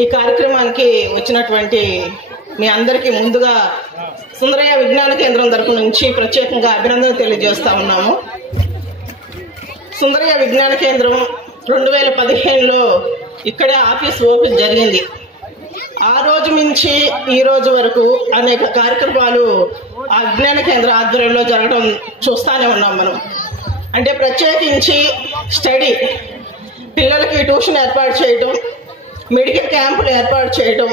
ఈ కార్యక్రమానికి వచ్చినటువంటి మీ అందరికీ ముందుగా సుందరయ్య విజ్ఞాన కేంద్రం తరపు నుంచి ప్రత్యేకంగా అభినందనలు తెలియజేస్తా ఉన్నాము. సుందరయ్య విజ్ఞాన కేంద్రం 2015లో ఇక్కడే ఆఫీస్ ఓపెన్ జరిగింది. ఆ రోజు నుంచి ఈ రోజు వరకు అనేక కార్యక్రమాలు ఆ విజ్ఞాన కేంద్ర ఆధ్వర్యంలో జరగడం చూస్తూనే ఉన్నాం మనం. అంటే ప్రత్యేకించి స్టడీ, పిల్లలకి ట్యూషన్ ఏర్పాటు చేయడం, మెడికల్ క్యాంపులు ఏర్పాటు చేయడం,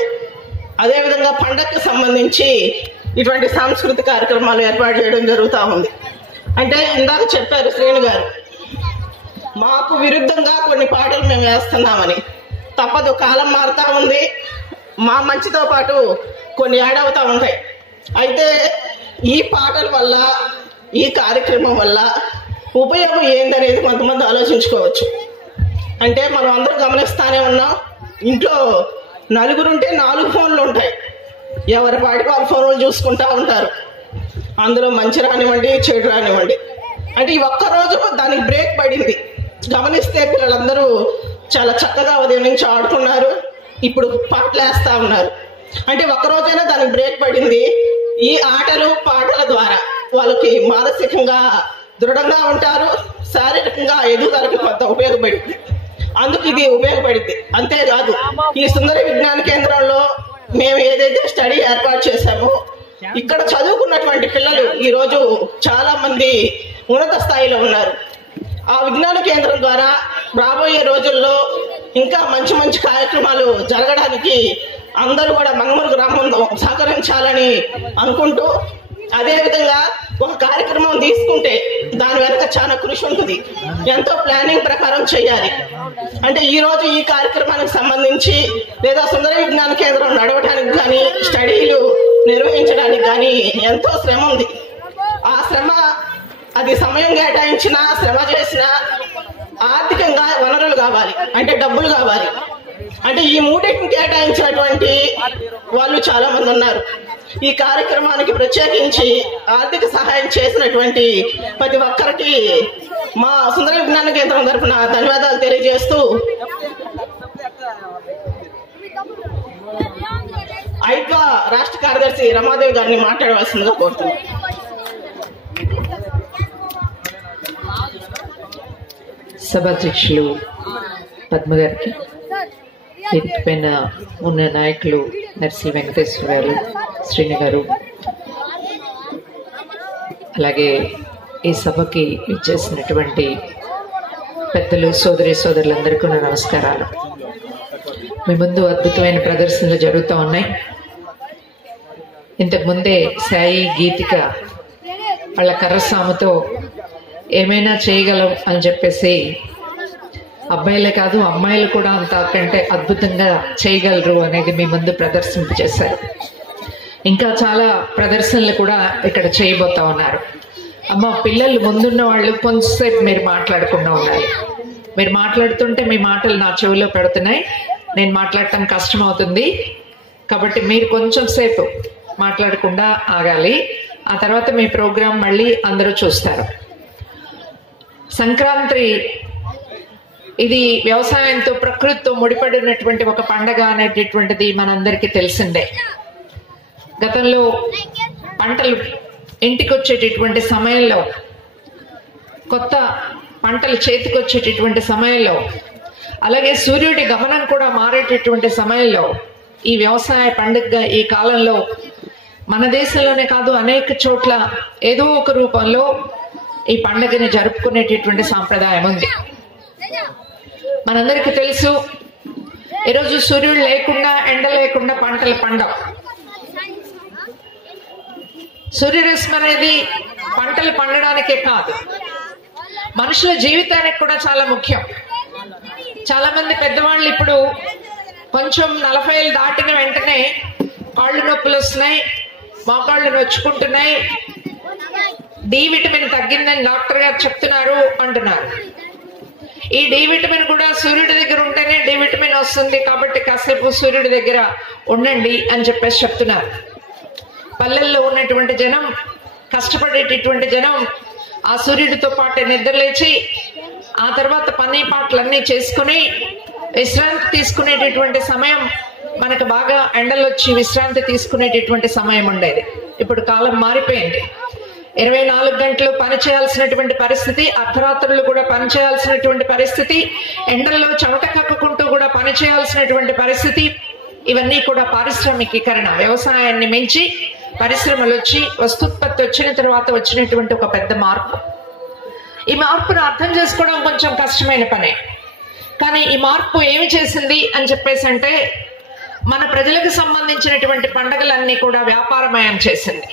అదేవిధంగా పండగకి సంబంధించి ఇటువంటి సాంస్కృతిక కార్యక్రమాలు ఏర్పాటు చేయడం జరుగుతూ ఉంది. అంటే ఇందాక చెప్పారు శ్రీను గారు, మాకు విరుద్ధంగా కొన్ని పాటలు మేము వేస్తున్నామని. తప్పదు, కాలం మారుతూ ఉంది, మా మంచితో పాటు కొన్ని యాడ్ అవుతూ ఉంటాయి. అయితే ఈ పాటల వల్ల, ఈ కార్యక్రమం వల్ల ఉపయోగం ఏందనేది కొంతమంది ఆలోచించుకోవచ్చు. అంటే మనం అందరూ గమనిస్తూనే ఉన్నాం, ఇంట్లో నలుగురుంటే 4 ఫోన్లు ఉంటాయి. ఎవరి పాటికి వాళ్ళ ఫోన్లు చూసుకుంటూ ఉంటారు. అందులో మంచి రానివ్వండి, చెడు రానివ్వండి. అంటే ఈ ఒక్కరోజు దానికి బ్రేక్ పడింది. గమనిస్తే పిల్లలందరూ చాలా చక్కగా ఉదయం నుంచి ఆడుకున్నారు, ఇప్పుడు పాటలు వేస్తూ ఉన్నారు. అంటే ఒక్కరోజైనా దానికి బ్రేక్ పడింది. ఈ ఆటలు పాటల ద్వారా వాళ్ళకి మానసికంగా దృఢంగా ఉంటారు, శారీరకంగా ఎదుగుదలకి కొంత ఉపయోగపడింది. అందుకు ఇది ఉపయోగపడింది. అంతేకాదు, ఈ సుందర విజ్ఞాన కేంద్రంలో మేము ఏదైతే స్టడీ ఏర్పాటు చేశామో, ఇక్కడ చదువుకున్నటువంటి పిల్లలు ఈరోజు చాలా మంది ఉన్నత స్థాయిలో ఉన్నారు. ఆ విజ్ఞాన కేంద్రం ద్వారా రాబోయే రోజుల్లో ఇంకా మంచి మంచి కార్యక్రమాలు జరగడానికి అందరూ కూడా మంగమూరు గ్రామం సహకరించాలని అనుకుంటూ, అదేవిధంగా ఒక కార్యక్రమం తీసుకుంటే దాని వెనక చాలా కృషి ఉంటుంది, ఎంతో ప్లానింగ్ ప్రకారం చేయాలి. అంటే ఈరోజు ఈ కార్యక్రమానికి సంబంధించి లేదా సుందర విజ్ఞాన కేంద్రం నడవడానికి కానీ, స్టడీలు నిర్వహించడానికి కానీ ఎంతో శ్రమ ఉంది. ఆ శ్రమ, అది సమయం కేటాయించినా, శ్రమ చేసినా ఆర్థికంగా వనరులు కావాలి, అంటే డబ్బులు కావాలి. అంటే ఈ మూడింటిని కేటాయించినటువంటి వాళ్ళు చాలా మంది ఉన్నారు. ఈ కార్యక్రమానికి ప్రత్యేకించి ఆర్థిక సహాయం చేసినటువంటి ప్రతి ఒక్కరికి మా సుందర విజ్ఞాన కేంద్రం తరఫున ధన్యవాదాలు తెలియజేస్తూ, ఐద్వా రాష్ట్ర కార్యదర్శి రమాదేవి గారిని మాట్లాడవలసిందిగా కోరుతున్నాను. సభాధ్యక్షులు పద్మ గారికి, వేదిక పైన ఉన్న నాయకులు నర్సి వెంకటేశ్వర గారు, శ్రీని గారు, అలాగే ఈ సభకి ఇచ్చేసినటువంటి పెద్దలు, సోదరులందరికీ నా నమస్కారాలు. మీ ముందు అద్భుతమైన ప్రదర్శనలు జరుగుతూ ఉన్నాయి. ఇంతకుముందే సాయి, గీతిక వాళ్ళ కర్రసాముతో ఏమైనా చేయగలం అని చెప్పేసి, అబ్బాయిలే కాదు అమ్మాయిలు కూడా అంతకంటే అద్భుతంగా చేయగలరు అనేది మీ ముందు ప్రదర్శింపు చేశారు. ఇంకా చాలా ప్రదర్శనలు కూడా ఇక్కడ చేయబోతా ఉన్నారు. అమ్మ, పిల్లలు ముందున్న వాళ్ళు కొంచెంసేపు మీరు మాట్లాడకుండా ఉండాలి. మీరు మాట్లాడుతుంటే మీ మాటలు నా చెవిలో పెడుతున్నాయి, నేను మాట్లాడటం కష్టం అవుతుంది. కాబట్టి మీరు కొంచెం సేపు మాట్లాడకుండా ఆగాలి. ఆ తర్వాత మీ ప్రోగ్రాం మళ్ళీ అందరూ చూస్తారు. సంక్రాంతి ఇది వ్యవసాయంతో, ప్రకృతితో ముడిపడినటువంటి ఒక పండగ అనేటటువంటిది మనందరికీ తెలిసిందే. గతంలో పంటలు ఇంటికి వచ్చేటటువంటి సమయంలో, కొత్త పంటలు చేతికి వచ్చేటటువంటి సమయంలో, అలాగే సూర్యుడి గమనం కూడా మారేటటువంటి సమయంలో ఈ వ్యవసాయ పండుగ ఈ కాలంలో మన దేశంలోనే కాదు అనేక చోట్ల ఏదో ఒక రూపంలో ఈ పండుగని జరుపుకునేటటువంటి సాంప్రదాయం ఉంది. మనందరికీ తెలుసు, ఈరోజు సూర్యుడు లేకుండా, ఎండ లేకుండా పంటలు పండవు. సూర్యరశ్మి అనేది పంటలు పండడానికే కాదు, మనుషుల జీవితానికి కూడా చాలా ముఖ్యం. చాలా మంది పెద్దవాళ్ళు ఇప్పుడు కొంచెం 40 ఏళ్ళు దాటిన వెంటనే కాళ్ళు నొప్పులు వస్తున్నాయి, మోకాళ్ళు నొచ్చుకుంటున్నాయి, డి విటమిన్ తగ్గిందని డాక్టర్ గారు చెప్తున్నారు అంటున్నారు. ఈ డి విటమిన్ కూడా సూర్యుడి దగ్గర ఉంటేనే డి విటమిన్ వస్తుంది, కాబట్టి కాసేపు సూర్యుడి దగ్గర ఉండండి అని చెప్పేసి చెప్తున్నారు. పల్లెల్లో ఉన్నటువంటి జనం, కష్టపడేటటువంటి జనం ఆ సూర్యుడితో పాటు నిద్రలేచి ఆ తర్వాత పని పాటలన్నీ చేసుకుని విశ్రాంతి తీసుకునేటటువంటి సమయం మనకు బాగా ఎండలు వచ్చి విశ్రాంతి తీసుకునేటటువంటి సమయం ఉండేది. ఇప్పుడు కాలం మారిపోయింది. 24 గంటలు పని చేయాల్సినటువంటి పరిస్థితి, అర్ధరాత్రులు కూడా పని చేయాల్సినటువంటి పరిస్థితి, ఎండల్లో చెమట కక్కుకుంటూ కూడా పని చేయాల్సినటువంటి పరిస్థితి. ఇవన్నీ కూడా పారిశ్రామికీకరణ, వ్యవసాయాన్ని మించి పరిశ్రమలు వచ్చి వస్తూత్పత్తి వచ్చిన తర్వాత వచ్చినటువంటి ఒక పెద్ద మార్పు. ఈ మార్పును అర్థం చేసుకోవడం కొంచెం కష్టమైన పనే. కానీ ఈ మార్పు ఏమి చేసింది అని చెప్పేసి అంటే, మన ప్రజలకు సంబంధించినటువంటి పండుగలన్నీ కూడా వ్యాపారమయం చేసింది.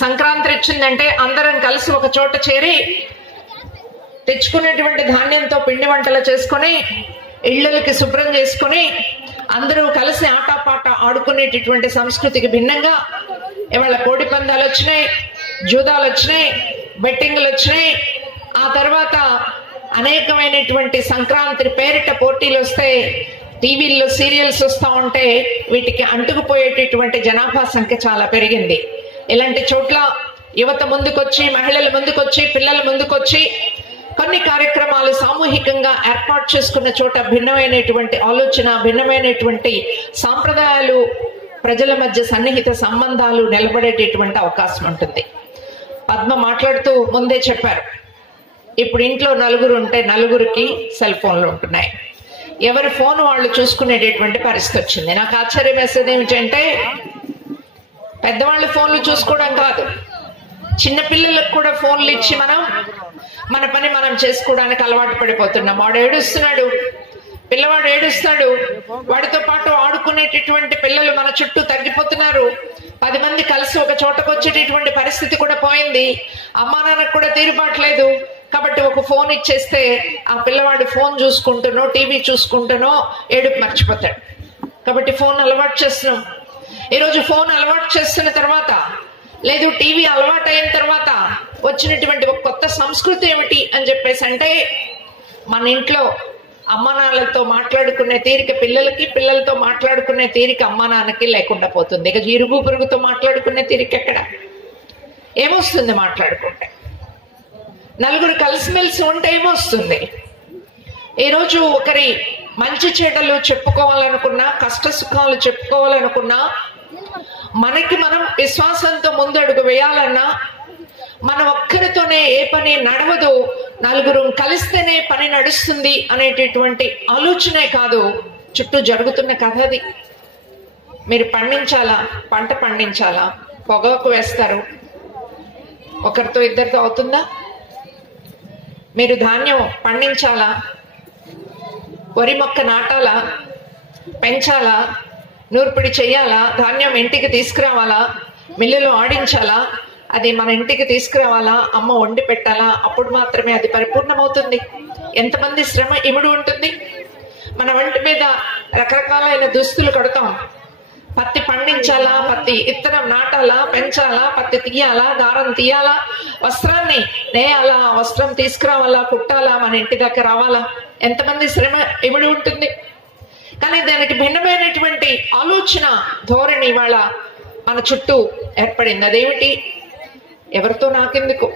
సంక్రాంతి వచ్చిందంటే అందరం కలిసి ఒక చోట చేరి తెచ్చుకునేటువంటి ధాన్యంతో పిండి వంటలు చేసుకొని, ఇళ్ళకి శుభ్రం చేసుకొని, అందరూ కలిసి ఆటపాట ఆడుకునేటటువంటి సంస్కృతికి భిన్నంగా ఇవాళ కోడి పందాలు వచ్చినాయి, జూదాలు వచ్చినాయి, బెట్టింగ్లు వచ్చినాయి. ఆ తర్వాత అనేకమైనటువంటి సంక్రాంతి పేరిట పోటీలు వస్తాయి, టీవీల్లో సీరియల్స్ వస్తూ ఉంటే వీటికి అంటుకుపోయేటటువంటి జనాభా సంఖ్య చాలా పెరిగింది. ఇలాంటి చోట్ల యువత ముందుకొచ్చి, మహిళలు ముందుకొచ్చి, పిల్లలు ముందుకొచ్చి కొన్ని కార్యక్రమాలు సామూహికంగా ఏర్పాటు చేసుకున్న చోట భిన్నమైనటువంటి ఆలోచన, భిన్నమైనటువంటి సాంప్రదాయాలు, ప్రజల మధ్య సన్నిహిత సంబంధాలు నిలబడేటటువంటి అవకాశం ఉంటుంది. పద్మ మాట్లాడుతూ ముందే చెప్పారు, ఇప్పుడు ఇంట్లో నలుగురు ఉంటే నలుగురికి సెల్ ఫోన్లు ఉంటున్నాయి. ఎవరి ఫోన్ వాళ్ళు చూసుకునేటటువంటి పరిస్థితి వచ్చింది. నాకు ఆశ్చర్యం వేసేది ఏమిటంటే, పెద్దవాళ్ళు ఫోన్లు చూసుకోవడం కాదు, చిన్నపిల్లలకు కూడా ఫోన్లు ఇచ్చి మన పని మనం చేసుకోవడానికి అలవాటు పడిపోతున్నాం. వాడు ఏడుస్తున్నాడు, పిల్లవాడు ఏడుస్తాడు, వాడితో పాటు ఆడుకునేటటువంటి పిల్లలు మన చుట్టూ తగ్గిపోతున్నారు. 10 మంది కలిసి ఒక చోటకు వచ్చేటటువంటి పరిస్థితి కూడా పోయింది. అమ్మా నాన్నకు కూడా తీరుబాట్లేదు. కాబట్టి ఒక ఫోన్ ఇచ్చేస్తే ఆ పిల్లవాడు ఫోన్ చూసుకుంటునో టీవీ చూసుకుంటునో ఏడుపు మర్చిపోతాడు. కాబట్టి ఫోన్ అలవాటు చేస్తున్నాం. ఈరోజు ఫోన్ అలవాటు చేస్తున్న తర్వాత, లేదు టీవీ అలవాటు అయిన తర్వాత వచ్చినటువంటి ఒక కొత్త సంస్కృతి ఏమిటి అని చెప్పేసి అంటే, మన ఇంట్లో అమ్మా నాన్నలతో మాట్లాడుకునే తీరిక పిల్లలకి, పిల్లలతో మాట్లాడుకునే తీరిక అమ్మా నాన్నకి లేకుండా పోతుంది. ఇక ఇరుగు పొరుగుతో మాట్లాడుకునే తీరిక ఎక్కడ ఏమొస్తుంది? మాట్లాడుకుంటే నలుగురు కలిసిమెలిసి ఉంటే ఏమొస్తుంది? ఈరోజు ఒకరి మంచి చెడ్డలు చెప్పుకోవాలనుకున్నా, కష్ట సుఖాలు చెప్పుకోవాలనుకున్నా, మనకి మనం విశ్వాసంతో ముందడుగు వేయాలన్నా, మన ఒక్కరితోనే ఏ పని నడవదు, నలుగురు కలిస్తేనే పని నడుస్తుంది అనేటటువంటి ఆలోచనే కాదు, చుట్టూ జరుగుతున్న కథ అది. మీరు పండించాలా, పంట పండించాలా, పొగాకు వేస్తారు, ఒకరితో ఇద్దరితో అవుతుందా? మీరు ధాన్యం పండించాలా, వరి మొక్క నాటాలా, పెంచాలా, నూర్పిడి చెయ్యాలా, ధాన్యం ఇంటికి తీసుకురావాలా, మిల్లులో ఆడించాలా, అది మన ఇంటికి తీసుకురావాలా, అమ్మ వండి పెట్టాలా, అప్పుడు మాత్రమే అది పరిపూర్ణమవుతుంది. ఎంతమంది శ్రమ ఇముడు ఉంటుంది. మన వంటి మీద రకరకాలైన దుస్తులు కడతాం. పత్తి పండించాలా, పత్తి ఇత్తనం నాటాలా, పెంచాలా, పత్తి తీయాలా, దారం తీయాలా, వస్త్రాన్ని నేయాలా, వస్త్రం తీసుకురావాలా, కుట్టాలా, మన ఇంటి దగ్గర రావాలా, ఎంతమంది శ్రమ ఇమిడి ఉంటుంది. కానీ దానికి భిన్నమైనటువంటి ఆలోచన ధోరణి ఇవాళ మన చుట్టూ ఏర్పడింది. అదేమిటి? ఎవరితో నాకెందుకు,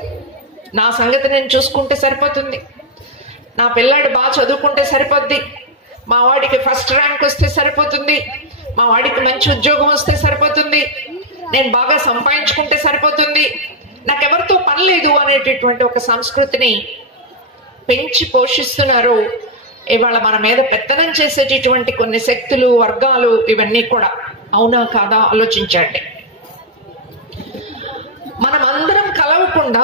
నా సంగతి నేను చూసుకుంటే సరిపోతుంది, నా పిల్లాడు బాగా చదువుకుంటే సరిపోద్ది, మా వాడికి ఫస్ట్ ర్యాంక్ వస్తే సరిపోతుంది, మా వాడికి మంచి ఉద్యోగం వస్తే సరిపోతుంది, నేను బాగా సంపాదించుకుంటే సరిపోతుంది, నాకెవరితో పని లేదు అనేటటువంటి ఒక సంస్కృతిని పెంచి పోషిస్తున్నారు ఇవాళ మన మీద పెత్తనం చేసేటటువంటి కొన్ని శక్తులు, వర్గాలు, ఇవన్నీ కూడా. అవునా కాదా ఆలోచించండి. మనం అందరం కలవకుండా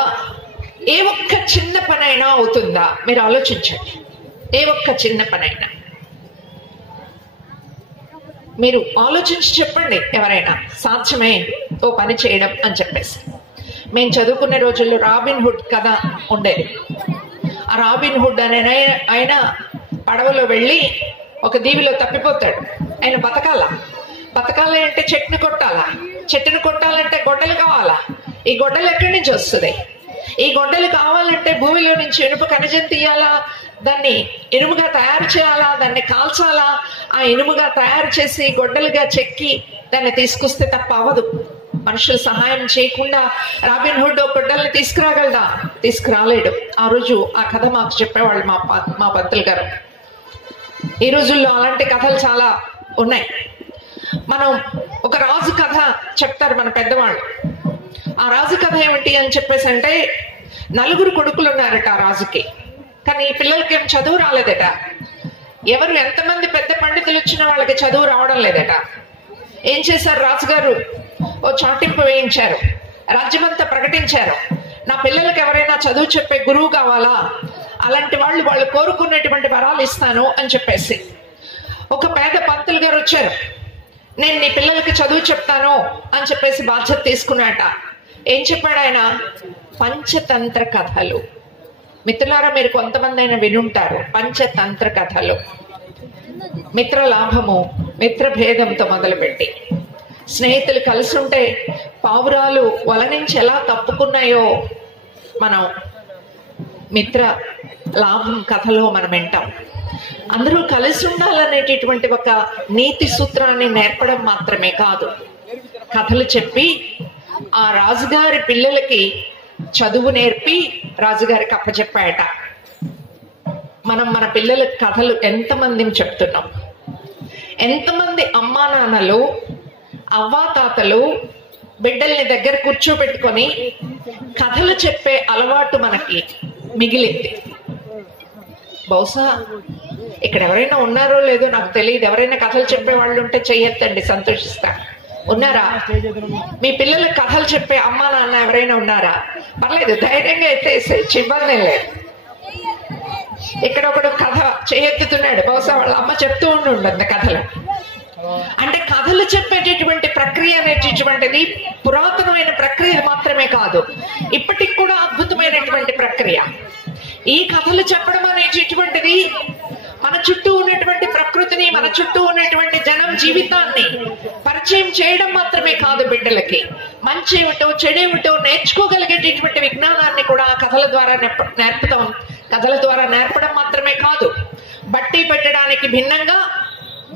ఏ ఒక్క చిన్న పనైనా అవుతుందా? మీరు ఆలోచించండి. ఏ ఒక్క చిన్న పనైనా మీరు ఆలోచించి చెప్పండి. ఎవరైనా సాధ్యమే ఓ పని చేయడం అని చెప్పేసి. మేము చదువుకునే రోజుల్లో రాబిన్ హుడ్ కథ ఉండేది. ఆ రాబిన్ హుడ్ అనే ఆయన పడవలో వెళ్ళి ఒక దీవిలో తప్పిపోతాడు. ఆయన బతకాలి అంటే చెట్టును కొట్టాలా, చెట్టును కొట్టాలంటే గొడ్డలు కావాలా, ఈ గొడ్డలు ఎక్కడి నుంచి వస్తుంది? ఈ గొడ్డలు కావాలంటే భూమిలో నుంచి ఇనుప ఖనిజం తీయాలా, దాన్ని ఇనుముగా తయారు చేయాలా, దాన్ని కాల్చాలా, ఆ ఇనుముగా తయారు చేసి గొడ్డలుగా చెక్కి దాన్ని తీసుకొస్తే తప్ప అవ్వదు. మనుషులు సహాయం చేయకుండా రాబిన్ హుడ్ గొడ్డల్ని తీసుకురాగలదా? తీసుకురాలేడు. ఆ రోజు ఆ కథ మాకు చెప్పేవాళ్ళు మా పంతులు గారు. ఈ రోజుల్లో అలాంటి కథలు చాలా ఉన్నాయి. మనం ఒక రాజు కథ చెప్తారు మన పెద్దవాళ్ళు. ఆ రాజు కథ ఏమిటి అని చెప్పేసి అంటే, నలుగురు కొడుకులు ఉన్నారట ఆ రాజుకి. కానీ ఈ పిల్లలకి ఏం చదువు రాలేదట. ఎవరు ఎంతమంది పెద్ద పండితులు వచ్చినా వాళ్ళకి చదువు రావడం లేదట. ఏం చేశారు రాజుగారు? ఓ చాటింపు వేయించారు, రాజ్యమంతా ప్రకటించారు, నా పిల్లలకి ఎవరైనా చదువు చెప్పే గురువు కావాలా, అలాంటి వాళ్ళు కోరుకున్నటువంటి వరాలు ఇస్తాను అని చెప్పేసి. ఒక పేద పంతులు గారు వచ్చారు, నేను నీ పిల్లలకి చదువు చెప్తాను అని చెప్పేసి బాధ్యత తీసుకున్నాట. ఏం చెప్పాడు ఆయన? పంచతంత్ర కథలు. మిత్రులారా, మీరు కొంతమంది అయినా వినుంటారు పంచతంత్ర కథలు. మిత్ర లాభము, మిత్ర భేదంతో మొదలుపెట్టి, స్నేహితులు కలిసి ఉంటే పావురాలు వల నుంచి ఎలా తప్పుకున్నాయో మనం మిత్ర లాభం కథలో మనం వింటాం. అందరూ కలిసి ఉండాలనేటటువంటి ఒక నీతి సూత్రాన్ని నేర్పడం మాత్రమే కాదు, కథలు చెప్పి ఆ రాజుగారి పిల్లలకి చదువు నేర్పి రాజుగారికి అప్పచెప్పాయట. మనం మన పిల్లలకి కథలు ఎంతమందిని చెప్తున్నాం? ఎంతమంది అమ్మా నాన్నలు, అవ్వాతాతలు బిడ్డల్ని దగ్గర కూర్చోబెట్టుకొని కథలు చెప్పే అలవాటు మనకి మిగిలింది? బహుశా ఇక్కడ ఎవరైనా ఉన్నారో లేదో నాకు తెలియదు. ఎవరైనా కథలు చెప్పే వాళ్ళు ఉంటే చెయ్యొద్దండి, సంతోషిస్తా. ఉన్నారా? మీ పిల్లలకు కథలు చెప్పే అమ్మా నాన్న ఎవరైనా ఉన్నారా? పర్లేదు, ధైర్యంగా అయితే ఇబ్బంది లేదు. ఇక్కడ ఒకడు కథ చేయెత్తుతున్నాడు, బహుశా వాళ్ళ అమ్మ చెప్తూ ఉండదు కథలు. అంటే కథలు చెప్పేటటువంటి ప్రక్రియ అనేటటువంటిది పురాతనమైన ప్రక్రియ మాత్రమే కాదు, ఇప్పటికి కూడా అద్భుతమైనటువంటి ప్రక్రియ. ఈ కథలు చెప్పడం అనేటటువంటిది మన చుట్టూ ఉన్నటువంటి ప్రకృతిని, మన చుట్టూ ఉన్నటువంటి జనం జీవితాన్ని పరిచయం చేయడం మాత్రమే కాదు, బిడ్డలకి మంచి ఏమిటో చెడేమిటో నేర్చుకోగలిగేటటువంటి విజ్ఞానాన్ని కూడా కథల ద్వారా నేర్పుతాం. కథల ద్వారా నేర్పడం మాత్రమే కాదు, బట్టి పెట్టడానికి భిన్నంగా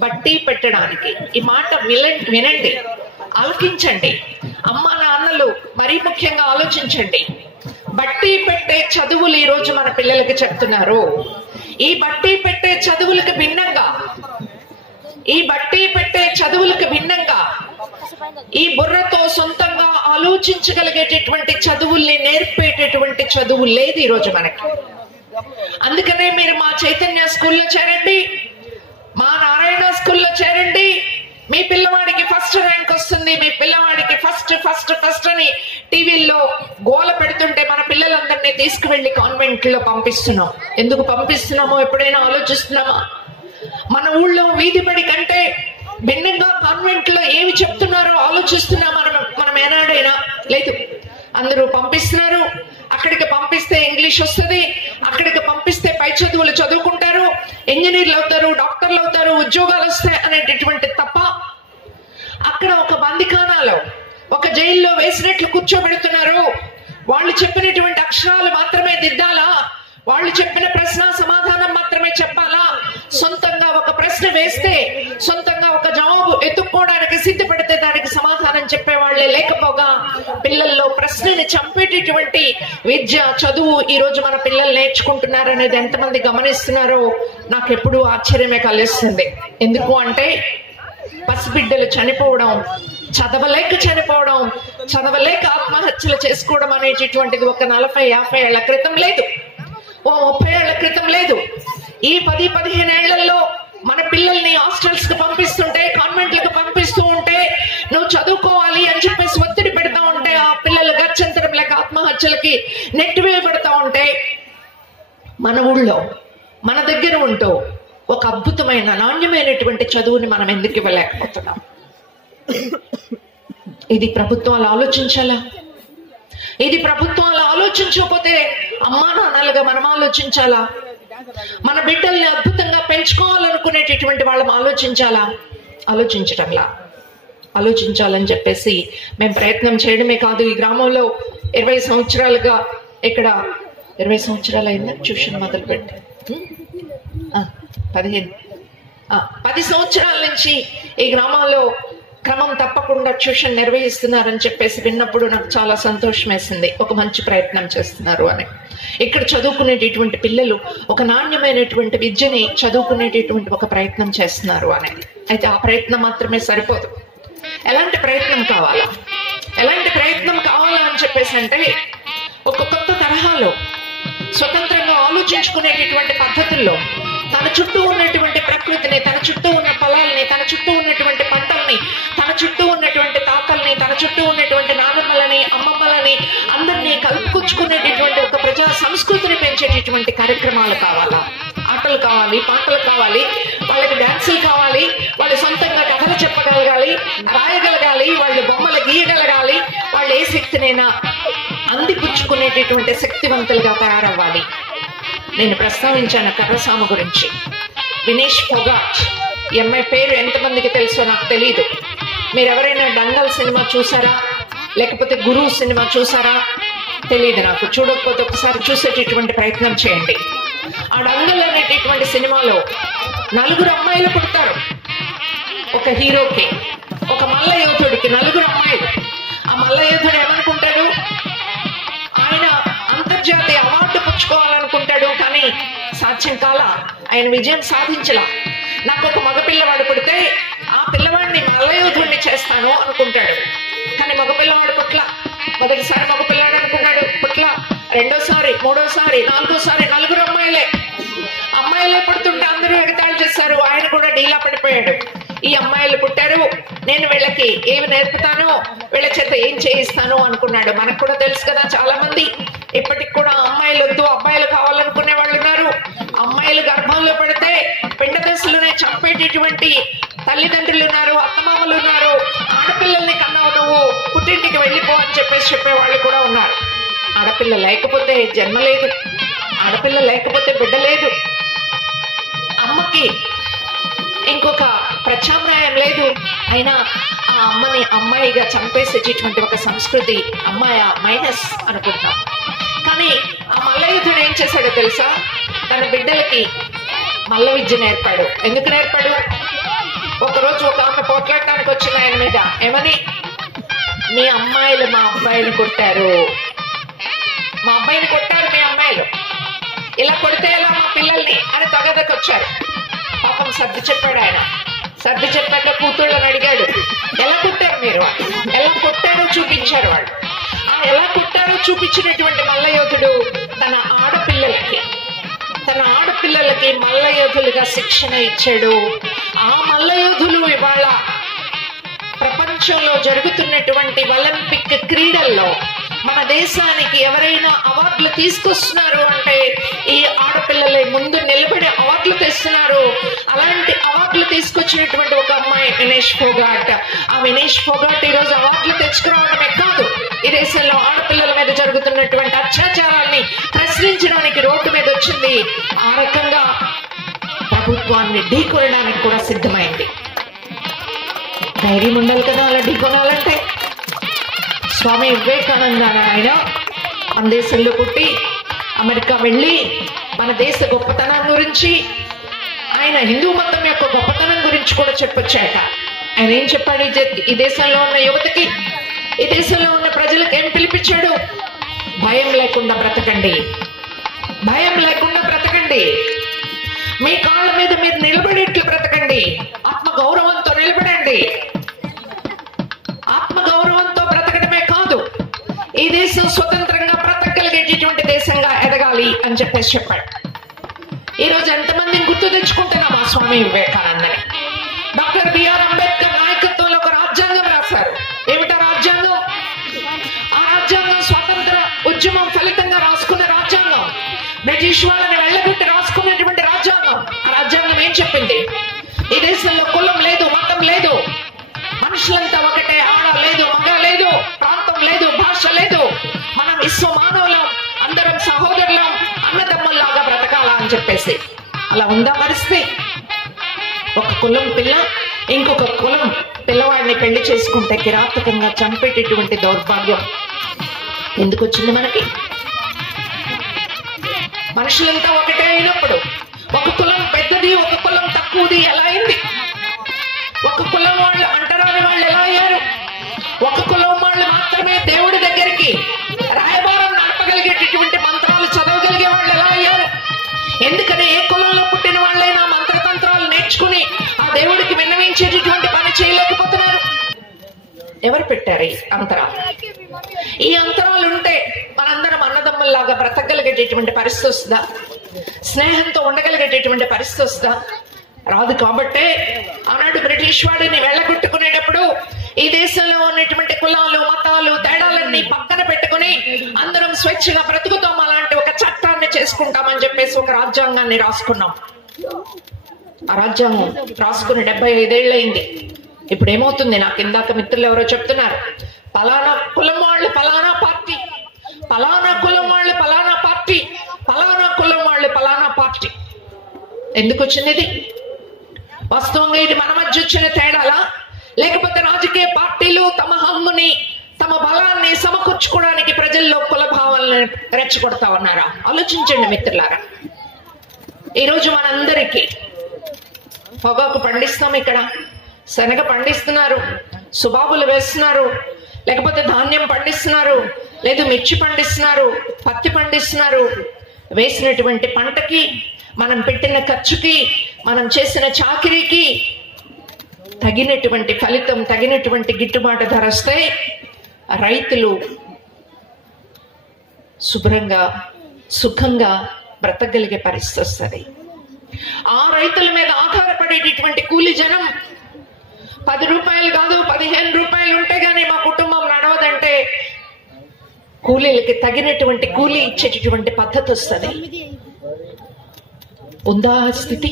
బట్టి పెట్టడానికి. ఈ మాట వినండి, ఆలకించండి. అమ్మా నాన్నలు మరీ ముఖ్యంగా ఆలోచించండి. బట్టి పెట్టే చదువులు ఈ రోజు మన పిల్లలకి చెప్తున్నారు. ఈ బట్టి పెట్టే చదువులకు భిన్నంగా, ఈ బట్టి పెట్టే చదువులకు భిన్నంగా ఈ బుర్రతో సొంతంగా ఆలోచించగలిగేటటువంటి చదువుల్ని నేర్పేటటువంటి చదువు లేదు ఈ రోజు మనకి. అందుకనే మీరు మా చైతన్య స్కూల్లో చేరండి, మా నారాయణ స్కూల్లో చేరండి. మీ పిల్లవాడికి ఫస్ట్ ర్యాంక్ వస్తుంది, మీ పిల్లవాడికి ఫస్ట్ ఫస్ట్ ఫస్ట్ అని టీవీల్లో గోల పెడుతుంటే మన పిల్లలందరినీ తీసుకువెళ్లి కాన్వెంట్ లో పంపిస్తున్నాం. ఎందుకు పంపిస్తున్నామో ఎప్పుడైనా ఆలోచిస్తున్నామా? మన ఊళ్ళో వీధి బడి కంటే భిన్నంగా కాన్వెంట్ లో ఏమి చెప్తున్నారో ఆలోచిస్తున్నాం మనం ఏనాడైనా? లేదు. అందరూ పంపిస్తున్నారు, అక్కడికి పంపిస్తే ఇంగ్లీష్ వస్తుంది, అక్కడికి పంపిస్తే పై చదువులు చదువుకుంటారు, ఇంజనీర్లు అవుతారు, డాక్టర్లు అవుతారు, ఉద్యోగాలు వస్తాయి అనేటటువంటి తప్ప అక్కడ ఒక బందిఖానాలో, ఒక జైల్లో వేసినట్లు కూర్చోబెడుతున్నారు. వాళ్ళు చెప్పినటువంటి అక్షరాలు మాత్రమే దిద్దాలా? వాళ్ళు చెప్పిన ప్రశ్న సమాధానం మాత్రమే చెప్పాలా? సొంతంగా ఒక ప్రశ్న వేస్తే, సొంతంగా ఒక జవాబు ఎత్తుక్కోవడానికి సిద్ధపడితే దానికి సమాధానం చెప్పేవాళ్లే లేకపోగా పిల్లల్లో ప్రశ్నని చంపేటటువంటి విద్య, చదువు ఈ రోజు మన పిల్లలు నేర్చుకుంటున్నారు అనేది ఎంతమంది గమనిస్తున్నారో నాకు ఎప్పుడూ ఆశ్చర్యమే కలిగిస్తుంది. ఎందుకు అంటే పసిబిడ్డలు చనిపోవడం, చదవలేక చనిపోవడం, చదవలేక ఆత్మహత్యలు చేసుకోవడం అనేటటువంటిది ఒక 40-50 ఏళ్ల క్రితం లేదు, ఓ 30 ఏళ్ల క్రితం లేదు. ఈ 10-15 ఏళ్లలో మన పిల్లల్ని హాస్టల్స్ కి పంపిస్తుంటే, కాన్వెంట్లకు పంపిస్తూ ఉంటే, నువ్వు చదువుకోవాలి అని చెప్పేసి ఒత్తిడి పెడతా ఉంటే ఆ పిల్లలు గత్యంతరం లేక ఆత్మహత్యలకి నెట్టివేయబడతా ఉంటే, మన ఊళ్ళో మన దగ్గర ఉంటూ ఒక అద్భుతమైన నాణ్యమైనటువంటి చదువుని మనం ఎందుకు ఇవ్వలేకపోతున్నాం? ఇది ప్రభుత్వాలు ఆలోచించాలా? ఇది ప్రభుత్వాలు ఆలోచించకపోతే అమ్మా నాన్నలుగా మనం ఆలోచించాలా? మన బిడ్డల్ని అద్భుతంగా పెంచుకోవాలనుకునేటటువంటి వాళ్ళం ఆలోచించాలా? ఆలోచించటంలా. ఆలోచించాలని చెప్పేసి మేము ప్రయత్నం చేయడమే కాదు, ఈ గ్రామంలో 20 సంవత్సరాలుగా, ఇక్కడ 20 సంవత్సరాలు అయిందా ట్యూషన్ మొదలుపెట్టి? 10 సంవత్సరాల నుంచి ఈ గ్రామంలో క్రమం తప్పకుండా ట్యూషన్ నిర్వహిస్తున్నారని చెప్పేసి విన్నప్పుడు నాకు చాలా సంతోషం వేసింది. ఒక మంచి ప్రయత్నం చేస్తున్నారు అని. ఇక్కడ చదువుకునేటటువంటి పిల్లలు ఒక నాణ్యమైనటువంటి విద్యని చదువుకునేటటువంటి ఒక ప్రయత్నం చేస్తున్నారు అనేది. అయితే ఆ ప్రయత్నం మాత్రమే సరిపోదు. ఎలాంటి ప్రయత్నం కావాలా, ఎలాంటి ప్రయత్నం కావాలా అని చెప్పేసి అంటే ఒక కొత్త తరహాలో స్వతంత్రంగా ఆలోచించుకునేటటువంటి పద్ధతుల్లో తన చుట్టూ ఉన్నటువంటి ప్రకృతిని, తన చుట్టూ ఉన్న పొలాల్ని, తన చుట్టూ ఉన్నటువంటి పంటల్ని, తన చుట్టూ ఉన్నటువంటి తాతల్ని, తన చుట్టూ ఉన్నటువంటి నానమ్మలని, అమ్మమ్మలని అందరినీ కలుపుకొచ్చుకునేటటువంటి ఒక ప్రజా సంస్కృతిని పెంచేటటువంటి కార్యక్రమాలు కావాలా. ఆటలు కావాలి, పాటలు కావాలి, వాళ్ళకి డాన్సులు కావాలి, వాళ్ళు సొంతంగా కథలు చెప్పగలగాలి, రాయగలగాలి, వాళ్ళు బొమ్మలు గీయగలగాలి, వాళ్ళు ఏ శక్తినైనా అందిపుచ్చుకునేటటువంటి శక్తివంతులుగా తయారవ్వాలి. నేను ప్రస్తావించాను కర్రసామ గురించి. వినేష్ ఫోగాట్ ఈ అమ్మాయి పేరు ఎంతమందికి తెలుసో నాకు తెలియదు. మీరు ఎవరైనా డంగల్ సినిమా చూసారా, లేకపోతే గురు సినిమా చూసారా తెలియదు నాకు. చూడకపోతే ఒకసారి చూసేటటువంటి ప్రయత్నం చేయండి. ఆ డంగల్ అనేటటువంటి సినిమాలో 4 అమ్మాయిలు పుడతారు. ఒక హీరోకి, ఒక మల్ల యోధుడికి 4 అమ్మాయిలు. ఆ మల్ల యోధుడు ఏమనుకుంటాడు, ఆయన అంతర్జాతీయ అవార్డు పుచ్చుకోవాలనుకుంటాడు, కానీ సాధ్యం కాల, ఆయన విజయం సాధించలా. నాకు ఒక మగపిల్లవాడు పుడితే ఆ పిల్లవాడిని మల్లయోధుడిని చేస్తాను అనుకుంటాడు, కానీ మగపిల్లవాడు పుట్ల. మొదటిసారి మగపిల్లాడు అనుకున్నాడు, పుట్ల. రెండోసారి, మూడోసారి, నాలుగోసారి 4 అమ్మాయిలే పుడుతుంటే అందరూ ఎగతాళి చేస్తారు. ఆయన కూడా డీలా పడిపోయాడు. ఈ అమ్మాయిలు పుట్టారు, నేను వీళ్ళకి ఏమి నేర్పుతానో, వీళ్ళ చేత ఏం చేయిస్తాను అనుకున్నాడు. మనకు కూడా తెలుసు కదా, చాలా మంది ఇప్పటికి కూడా అమ్మాయిలు వద్దు అబ్బాయిలు కావాలనుకునే వాళ్ళు ఉన్నారు. అమ్మాయిలు గర్భంలో పడితే పిండ దశలోనే చంపేటటువంటి తల్లిదండ్రులు ఉన్నారు, అత్తమామలు ఉన్నారు. ఆడపిల్లల్ని కన్నావు నువ్వు, పుట్టింటికి వెళ్ళిపో అని చెప్పేవాళ్ళు కూడా ఉన్నారు. ఆడపిల్ల లేకపోతే జన్మ లేదు, ఆడపిల్ల లేకపోతే బిడ్డ లేదు. అమ్మకి ఇంకొక ప్రత్యామ్నాయం లేదు. అయినా ఆ అమ్మని అమ్మాయిగా చంపేసేటటువంటి ఒక సంస్కృతి అమ్మాయి మైనస్ అనుకుంటాం. కానీ ఆ మల్లయుద్ధుడు ఏం చేశాడో తెలుసా, తన బిడ్డలకి మల్ల విద్య నేర్పాడు. ఎందుకు నేర్పాడు? ఒకరోజు ఒక ఆమె పోట్లాడటానికి వచ్చింది ఆయన మీద. ఏమని? మీ అమ్మాయిలు మా అబ్బాయిని కొట్టారు, మా అబ్బాయిని కొట్టారు మీ అమ్మాయిలు, ఇలా కొడితే ఎలా మా పిల్లల్ని అని తగదకొచ్చారు. పాపం సర్ది చెప్పాడు ఆయన. సర్ది చెప్పాక కూతుళ్ళని అడిగాడు, ఎలా కొట్టారు మీరు, ఎలా కొట్టారో చూపించారు వాళ్ళు. ఆ ఎలా కొట్టారో చూపించినటువంటి మల్లయోధుడు తన ఆడపిల్లలకి మల్లయోధులుగా శిక్షణ ఇచ్చాడు. ఆ మల్లయోధులు ఇవాళ ప్రపంచంలో జరుగుతున్నటువంటి ఒలింపిక్ క్రీడల్లో మన దేశానికి ఎవరైనా అవార్డులు తీసుకొస్తున్నారు అంటే ఈ ఆడపిల్లలే ముందు నిలబడి అవార్డులు తెస్తున్నారు. అలాంటి అవార్డులు తీసుకొచ్చినటువంటి ఒక అమ్మాయి వినేష్ ఫోగాట్. ఆ వినేష్ ఫోగాట్ ఈ రోజు అవార్డులు తెచ్చుకురావడమే కాదు, ఈ దేశంలో ఆడపిల్లల మీద జరుగుతున్నటువంటి అత్యాచారాన్ని ప్రశ్నించడానికి రోడ్డు మీద వచ్చింది. ఆ రకంగా ప్రభుత్వాన్ని ఢీకొనడానికి కూడా సిద్ధమైంది. ధైర్యం ఉండాలి కదా అలా ఢీకొనాలంటే. స్వామి వివేకానంద ఆయన మన దేశంలో పుట్టి అమెరికా వెళ్ళి మన దేశ గొప్పతనం గురించి, ఆయన హిందూ మతం యొక్క గొప్పతనం గురించి కూడా చెప్పొచ్చాట. ఆయన ఏం చెప్పాడు? ఈ దేశంలో ఉన్న యువతకి, ఈ దేశంలో ఉన్న ప్రజలకు ఏం పిలిపించాడు? భయం లేకుండా బ్రతకండి, భయం లేకుండా బ్రతకండి, మీ కాళ్ళ మీద మీరు నిలబడేట్లు బ్రతకండి, ఆత్మ గౌరవంతో నిలబడండి. ఆత్మ గౌరవంతో బ్రతకడమే కాదు, ఈ దేశం స్వతంత్రంగా బ్రతకగలిగేటటువంటి దేశంగా ఎదగాలి అని చెప్పాడు. ఈ రోజు ఎంతమందిని గుర్తు తెచ్చుకుంటున్నాం ఆ స్వామి వివేకానందని. డాక్టర్ బిఆర్ అంబేద్కర్ నాయకత్వంలో ఒక రాజ్యాంగం రాశారు. ఏమిటా రాజ్యాంగం? ఆ రాజ్యాంగం స్వాతంత్ర ఉద్యమం ఫలితంగా రాసుకున్న రాజ్యాంగం, బ్రిటిష్ వాళ్ళని వెళ్ళగొట్టి రాసుకున్నటువంటి రాజ్యాంగం. ఆ రాజ్యాంగం ఏం చెప్పింది? ఈ దేశంలో కులం లేదు, మతం లేదు, మనుషులంతా ఒకటే, ఆడ లేదు, మగ లేదు, ప్రాంతం లేదు, భాష లేదు, మనం విశ్వ మానవులం, అందరం సహోదరులం, అన్నదమ్ముల్లాగా బ్రతకాలా అని చెప్పేసి. అలా ఉందా పరిస్థితి? ఒక కులం పిల్ల ఇంకొక కులం పిల్లవాడిని పెళ్లి చేసుకుంటే కిరాతకంగా చంపేటటువంటి దౌర్భాగ్యం ఎందుకు వచ్చింది మనకి? మనుషులంతా ఒకటే అయినప్పుడు ఒక కులం పెద్దది, ఒక కులం తక్కువది ఎలా అయింది? ఒక కులం వాళ్ళు అంటారా కాని వాళ్ళు ఎలా అయ్యారు? ఒక కులం వాళ్ళు మాత్రమే దేవుడి దగ్గరికి రాయబారం నడపగలిగేటటువంటి మంత్రాలు చదవగలిగే వాళ్ళు ఎలా అయ్యారు? ఎందుకని ఏ కులంలో పుట్టిన వాళ్ళైనా మంత్రతంత్రాలు నేర్చుకుని ఆ దేవుడికి విన్నవించేటటువంటి పని చేయలేకపోతున్నారు? ఎవరు పెట్టారు ఈ అంతరాలు? ఈ అంతరాలు ఉంటే మనందరం అన్నదమ్ముల్లాగా బ్రతకగలిగేటటువంటి పరిస్థితి వస్తుందా? స్నేహంతో ఉండగలిగేటటువంటి పరిస్థితి వస్తుందా? రాదు. కాబట్టే ఆనాడు బ్రిటిష్ వాడిని వెళ్ళగొట్టుకునేటప్పుడు ఈ దేశంలో ఉన్నటువంటి కులాలు మతాలు తేడాలన్నీ పక్కన పెట్టుకుని అందరం స్వేచ్ఛగా బ్రతుకుతాం, అలాంటి ఒక చట్టాన్ని చేసుకుంటామని చెప్పేసి ఒక రాజ్యాంగాన్ని రాసుకున్నాం. ఆ రాజ్యాంగం రాసుకుని 75 ఏళ్ళయింది. ఇప్పుడు ఏమవుతుంది? నాకు ఇందాక మిత్రులు ఎవరో చెప్తున్నారు, పలానా కులం వాళ్ళు పలానా పార్టీ, పలానా కులం వాళ్ళు పలానా పార్టీ, పలానా కులం వాళ్ళు పలానా పార్టీ. ఎందుకు వచ్చింది ఇది? వాస్తవంగా ఇది మన మధ్య వచ్చిన తేడాలా, లేకపోతే రాజకీయ పార్టీలు తమ హమ్ముని తమ బలాన్ని సమకూర్చుకోవడానికి ప్రజల్లో కుల భావాలను రెచ్చగొడతా ఉన్నారా? ఆలోచించండి మిత్రులారా. ఈరోజు మనందరికీ పొగాకు పండిస్తాం, ఇక్కడ శనగ పండిస్తున్నారు, సుబాబులు వేస్తున్నారు, లేకపోతే ధాన్యం పండిస్తున్నారు, లేదు మిర్చి పండిస్తున్నారు, పత్తి పండిస్తున్నారు. వేసినటువంటి పంటకి, మనం పెట్టిన ఖర్చుకి, మనం చేసిన చాకిరీకి తగినటువంటి ఫలితం, తగినటువంటి గిట్టుబాటు ధర వస్తే రైతులు శుభ్రంగా సుఖంగా బ్రతకగలిగే పరిస్థితి వస్తుంది. ఆ రైతుల మీద ఆధారపడేటటువంటి కూలి జనం 10 రూపాయలు కాదు 15 రూపాయలు ఉంటే గానీ మా కుటుంబం నడవదంటే కూలీలకి తగినటువంటి కూలీ ఇచ్చేటటువంటి పద్ధతి వస్తుంది. ఉందా స్థితి?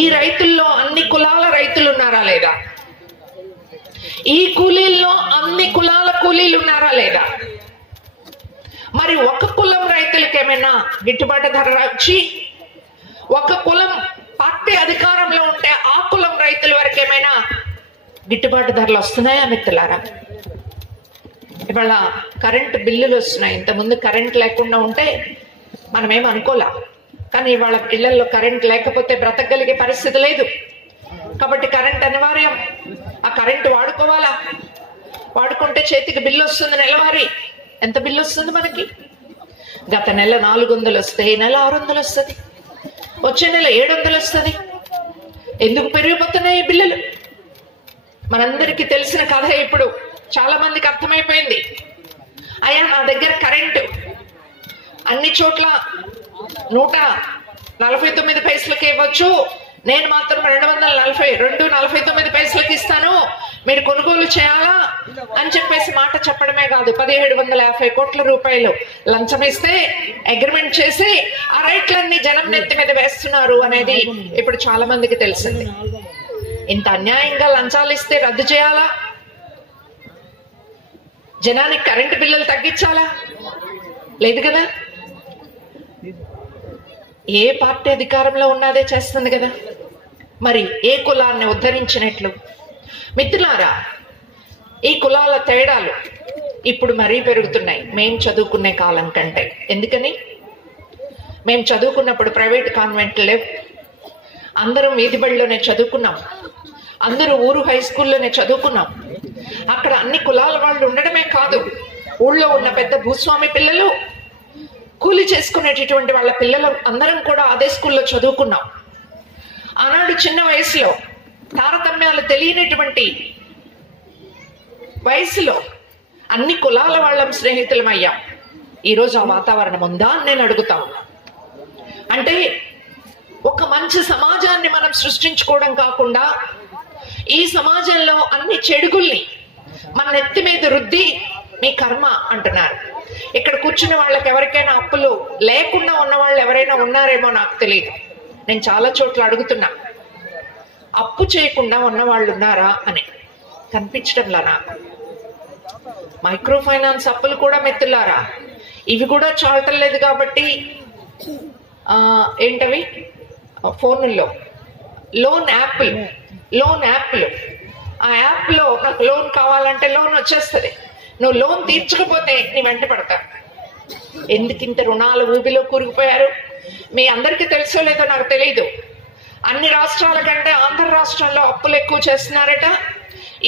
ఈ రైతుల్లో అన్ని కులాల రైతులు ఉన్నారా లేదా? ఈ కూలీల్లో అన్ని కులాల కూలీలు ఉన్నారా లేదా? మరి ఒక కులం రైతులకి ఏమైనా గిట్టుబాటు ధర వచ్చి, ఒక కులం పార్టీ అధికారంలో ఉంటే ఆ కులం రైతుల వరకు ఏమైనా గిట్టుబాటు ధరలు వస్తున్నాయా మిత్రులారా? ఇవాళ కరెంటు బిల్లులు వస్తున్నాయి. ఇంతకుముందు కరెంట్ లేకుండా ఉంటే మనం ఏం అనుకోలే, కానీ ఇవాళ ఇళ్లలో కరెంట్ లేకపోతే బ్రతకగలిగే పరిస్థితి లేదు. కాబట్టి కరెంట్ అనివార్యం. ఆ కరెంటు వాడుకోవాలా? వాడుకుంటే చేతికి బిల్లు వస్తుంది నెలవారీ. ఎంత బిల్లు వస్తుంది మనకి? గత నెల 400 వస్తే ఈ నెల 600 వస్తుంది, వచ్చే నెల 700 వస్తుంది. ఎందుకు పెరిగిపోతున్నాయి ఈ బిల్లులు? మనందరికీ తెలిసిన కథ ఇప్పుడు చాలా మందికి అర్థమైపోయింది. అయ్యా నా దగ్గర కరెంటు అన్ని చోట్ల 149 పైసలకి ఇవ్వచ్చు, నేను మాత్రం 249 పైసలకి ఇస్తాను, మీరు కొనుగోలు చేయాలా అని చెప్పేసి మాట చెప్పడమే కాదు, 1750 కోట్ల రూపాయలు లంచం ఇస్తే అగ్రిమెంట్ చేసి ఆ రైట్లన్నీ జనం నెత్తి మీద వేస్తున్నారు అనేది ఇప్పుడు చాలా మందికి తెలిసింది. ఇంత అన్యాయంగా లంచాలు ఇస్తే రద్దు చేయాలా? జనానికి కరెంటు బిల్లులు తగ్గించాలా? లేదు కదా. ఏ పార్టీ అధికారంలో ఉన్నదే చేస్తుంది కదా. మరి ఏ కులాన్ని ఉద్ధరించినట్లు? మిత్రులారా, ఈ కులాల తేడాలు ఇప్పుడు మరీ పెరుగుతున్నాయి మేం చదువుకునే కాలం కంటే. ఎందుకని? మేము చదువుకున్నప్పుడు ప్రైవేట్ కాన్వెంట్లు లేవు, అందరం వీధి బడిలోనే చదువుకున్నాం, అందరూ ఊరు హై స్కూల్లోనే చదువుకున్నాం. అక్కడ అన్ని కులాల వాళ్ళు ఉండడమే కాదు, ఊళ్ళో ఉన్న పెద్ద భూస్వామి పిల్లలు, కూలి చేసుకునేటటువంటి వాళ్ళ పిల్లలు అందరం కూడా అదే స్కూల్లో చదువుకున్నాం. ఆనాడు చిన్న వయసులో తారతమ్యాలు తెలియనటువంటి వయసులో అన్ని కులాల వాళ్ళం స్నేహితులం అయ్యాం. ఈరోజు ఆ వాతావరణం ఉందా అని నేను అడుగుతా ఉన్నా. అంటే ఒక మంచి సమాజాన్ని మనం సృష్టించుకోవడం కాకుండా ఈ సమాజంలో అన్ని చెడుగుల్ని మన నెత్తి మీద రుద్ది మీ కర్మ అంటున్నారు. ఇక్కడ కూర్చున్న వాళ్ళకి ఎవరికైనా అప్పులు లేకుండా ఉన్న వాళ్ళు ఎవరైనా ఉన్నారేమో నాకు తెలియదు. నేను చాలా చోట్ల అడుగుతున్నా, అప్పు చేయకుండా ఉన్న వాళ్ళు ఉన్నారా అని. కనిపించడంలా నాకు. మైక్రో ఫైనాన్స్ అప్పులు కూడా మిత్రులారా, ఇవి కూడా చాలటం లేదు. కాబట్టి ఏంటవి ఫోన్లో లోన్ యాప్లు, ఆ యాప్లో నాకు లోన్ కావాలంటే లోన్ వచ్చేస్తుంది. నువ్వు లోన్ తీర్చకపోతే నీ వెంట పడతా. ఎందుకింత రుణాల ఊబిలో కూరుకుపోయారు? మీ అందరికీ తెలుసో లేదో నాకు తెలియదు. అన్ని రాష్ట్రాల కంటే ఆంధ్ర రాష్ట్రంలో అప్పులు ఎక్కువ చేస్తున్నారట.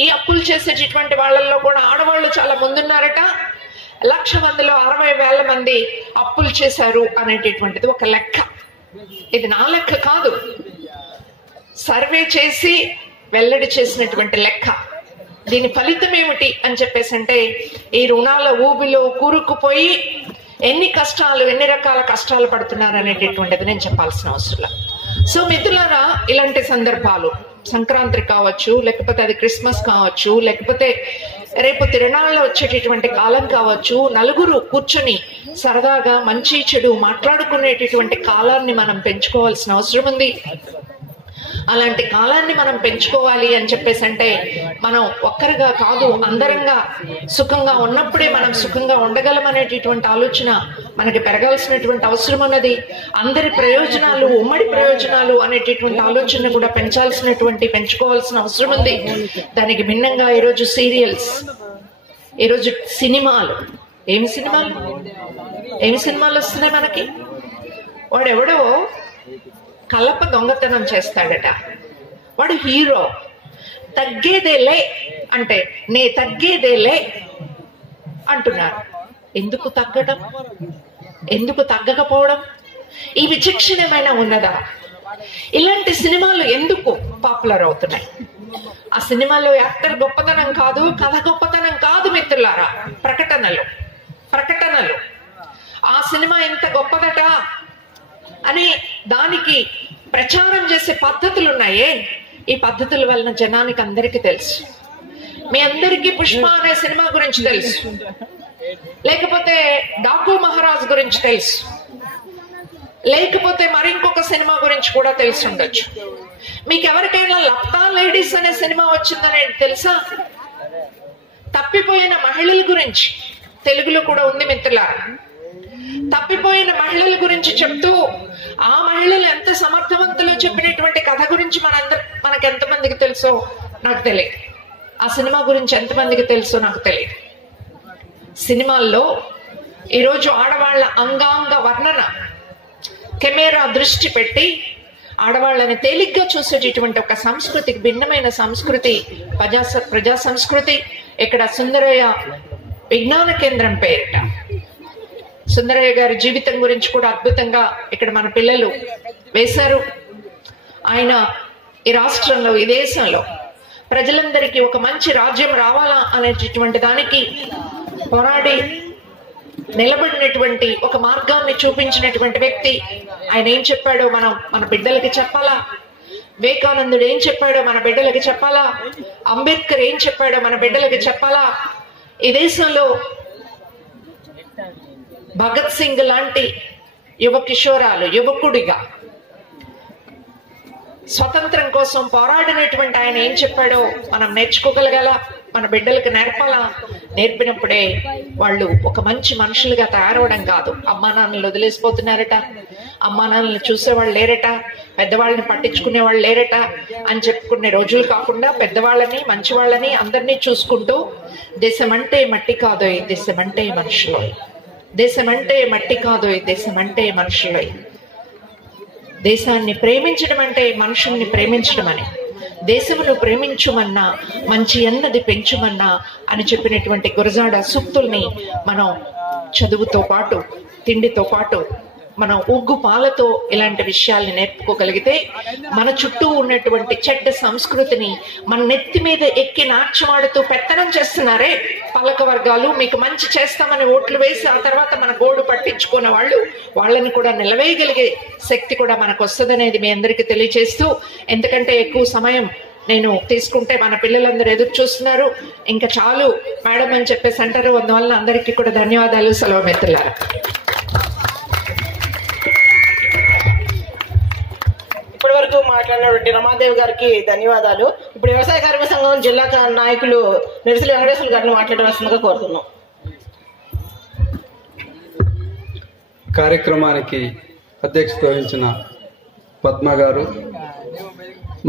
ఈ అప్పులు చేసేటటువంటి వాళ్ళల్లో కూడా ఆడవాళ్ళు చాలా ముందున్నారట. 1,00,000 మందిలో 60,000 మంది అప్పులు చేశారు అనేటటువంటిది ఒక లెక్క. ఇది నా లెక్క కాదు, సర్వే చేసి వెల్లడి చేసినటువంటి లెక్క. దీని ఫలితం ఏమిటి అని చెప్పేసి అంటే, ఈ రుణాల ఊబిలో కూరుకుపోయి ఎన్ని కష్టాలు, ఎన్ని రకాల కష్టాలు పడుతున్నారు అనేటటువంటిది నేను చెప్పాల్సిన అవసరం. సో మిత్రులారా, ఇలాంటి సందర్భాలు సంక్రాంతి కావచ్చు, లేకపోతే అది క్రిస్మస్ కావచ్చు, లేకపోతే రేపు తిరునాళ్ళలో వచ్చేటటువంటి కాలం కావచ్చు, నలుగురు కూర్చొని సరదాగా మంచి చెడు మాట్లాడుకునేటటువంటి కాలాన్ని మనం పెంచుకోవాల్సిన అవసరం ఉంది. అలాంటి కాలాన్ని మనం పెంచుకోవాలి అని చెప్పేసి అంటే, మనం ఒక్కరిగా కాదు, అందరంగా సుఖంగా ఉన్నప్పుడే మనం సుఖంగా ఉండగలం అనేటటువంటి ఆలోచన మనకి పెరగాల్సినటువంటి అవసరం అన్నది. అందరి ప్రయోజనాలు, ఉమ్మడి ప్రయోజనాలు అనేటటువంటి ఆలోచన కూడా పెంచుకోవాల్సిన అవసరం ఉంది. దానికి భిన్నంగా ఈరోజు సీరియల్స్, ఈరోజు సినిమాలు, ఏమి సినిమాలు వస్తున్నాయి మనకి. వాడెవడో కలప దొంగతనం చేస్తాడట, వాడు హీరో. తగ్గేదేలే అంటే నే తగ్గేదేలే అంటున్నారు. ఎందుకు తగ్గడం, ఎందుకు తగ్గకపోవడం? ఈ విచక్షణ ఏమైనా ఉన్నదా? ఇలాంటి సినిమాలు ఎందుకు పాపులర్ అవుతున్నాయి? ఆ సినిమాలో యాక్టర్ గొప్పతనం కాదు, కథ గొప్పతనం కాదు మిత్రులారా, ప్రకటనలు. ఆ సినిమా ఎంత గొప్పదట అని దానికి ప్రచారం చేసే పద్ధతులు ఉన్నాయే, ఈ పద్ధతుల వలన జనానికి అందరికీ తెలుసు. మీ అందరికీ పుష్ప అనే సినిమా గురించి తెలుసు, లేకపోతే డాకు మహారాజ్ గురించి తెలుసు, లేకపోతే మరి ఇంకొక సినిమా గురించి కూడా తెలిసి ఉండొచ్చు. మీకు ఎవరికైనా లప్తా లేడీస్ అనే సినిమా వచ్చిందనేది తెలుసా? తప్పిపోయిన మహిళల గురించి తెలుగులో కూడా ఉంది మిత్రులారా. తప్పిపోయిన మహిళల గురించి చెప్తూ, ఆ మహిళలు ఎంత సమర్థవంతులో చెప్పినటువంటి కథ గురించి మనకు ఎంతమందికి తెలుసో నాకు తెలియదు. ఆ సినిమా గురించి ఎంతమందికి తెలుసో నాకు తెలియదు. సినిమాల్లో ఈరోజు ఆడవాళ్ల అంగాంగ వర్ణన, కెమెరా దృష్టి పెట్టి ఆడవాళ్ళని తేలిగ్గా చూసేటటువంటి ఒక సంస్కృతికి భిన్నమైన సంస్కృతి ప్రజా సంస్కృతి. ఇక్కడ సుందరయ్య విజ్ఞాన కేంద్రం పేరిట సుందరయ్య గారి జీవితం గురించి కూడా అద్భుతంగా ఇక్కడ మన పిల్లలు వేశారు. ఆయన ఈ రాష్ట్రంలో, ఈ దేశంలో ప్రజలందరికీ ఒక మంచి రాజ్యం రావాలా అనేటటువంటి దానికి పోరాడి నిలబడినటువంటి ఒక మార్గాన్ని చూపించినటువంటి వ్యక్తి. ఆయన ఏం చెప్పాడో మన బిడ్డలకి చెప్పాలా, వివేకానందుడు ఏం చెప్పాడో మన బిడ్డలకి చెప్పాలా, అంబేద్కర్ ఏం చెప్పాడో మన బిడ్డలకి చెప్పాలా. ఈ దేశంలో భగత్ సింగ్ లాంటి యువకుడిగా స్వతంత్రం కోసం పోరాడినటువంటి ఆయన ఏం చెప్పాడో మనం నేర్చుకోగలగాల, మన బిడ్డలకు నేర్పాలా. నేర్పినప్పుడే వాళ్ళు ఒక మంచి మనుషులుగా తయారవడం కాదు, అమ్మా నాన్నలు వదిలేసిపోతున్నారట, అమ్మా నాన్నలు చూసేవాళ్ళు లేరట, పెద్దవాళ్ళని పట్టించుకునే వాళ్ళు లేరట అని చెప్పుకునే రోజులు కాకుండా పెద్దవాళ్ళని, మంచి వాళ్ళని అందరినీ చూసుకుంటూ, దేశమంటే మట్టి కాదు, దేశమంటే మనుషులు, దేశమంటే మట్టి కాదు, దేశమంటే మనుషులు, దేశాన్ని ప్రేమించడం అంటే మనుషుల్ని ప్రేమించడం అని, దేశమును ప్రేమించుమన్నా మంచి అన్నది పెంచుమన్నా అని చెప్పినటువంటి గురజాడ సూక్తుల్ని మనం చదువుతో పాటు, తిండితో పాటు, మనం ఉగ్గు పాలతో ఇలాంటి విషయాల్ని నేర్పుకోగలిగితే మన చుట్టూ ఉన్నటువంటి చెడ్డ సంస్కృతిని మన నెత్తి మీద ఎక్కి నాట్యమాడుతూ పెత్తనం చేస్తున్నారే పాలక వర్గాలు, మీకు మంచి చేస్తామని ఓట్లు వేసి ఆ తర్వాత మన గోడు పట్టించుకున్న వాళ్ళని కూడా నిలవేయగలిగే శక్తి కూడా మనకు వస్తుందనేది మీ అందరికీ తెలియజేస్తూ, ఎందుకంటే ఎక్కువ సమయం నేను తీసుకుంటే మన పిల్లలందరూ ఎదురు చూస్తున్నారు, ఇంకా చాలు మేడం అని చెప్పేసి అంటారు. అందువల్ల అందరికీ కూడా ధన్యవాదాలు. సెలవు మిత్రులారా. ఇప్పటి వరకు మాట్లాడినటువంటి రమాదేవి గారికి ధన్యవాదాలు. ఇప్పుడు వ్యవసాయ కార్మిక సంఘం జిల్లా నాయకులు నిరసలి వెంకటేశ్వర గారిని మాట్లాడవలసిందిగా కోరుతున్నాం. కార్యక్రమానికి అధ్యక్షత వహించిన పద్మ గారు,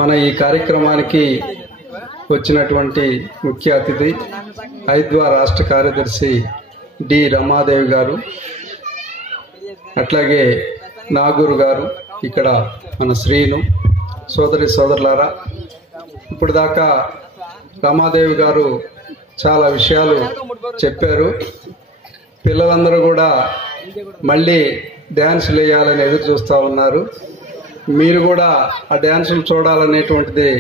మన ఈ కార్యక్రమానికి వచ్చినటువంటి ముఖ్య అతిథి ఐద్వా రాష్ట్ర కార్యదర్శి డి రమాదేవి గారు, అట్లాగే నాగూరు గారు, ఇక్కడ మన శ్రీను, సోదరులారా, ఇప్పుడు దాకా రమాదేవి గారు చాలా విషయాలు చెప్పారు. పిల్లలందరూ కూడా మళ్ళీ డ్యాన్సులు వేయాలని ఎదురు చూస్తూ ఉన్నారు. మీరు కూడా ఆ డ్యాన్సులు చూడాలనేటువంటిది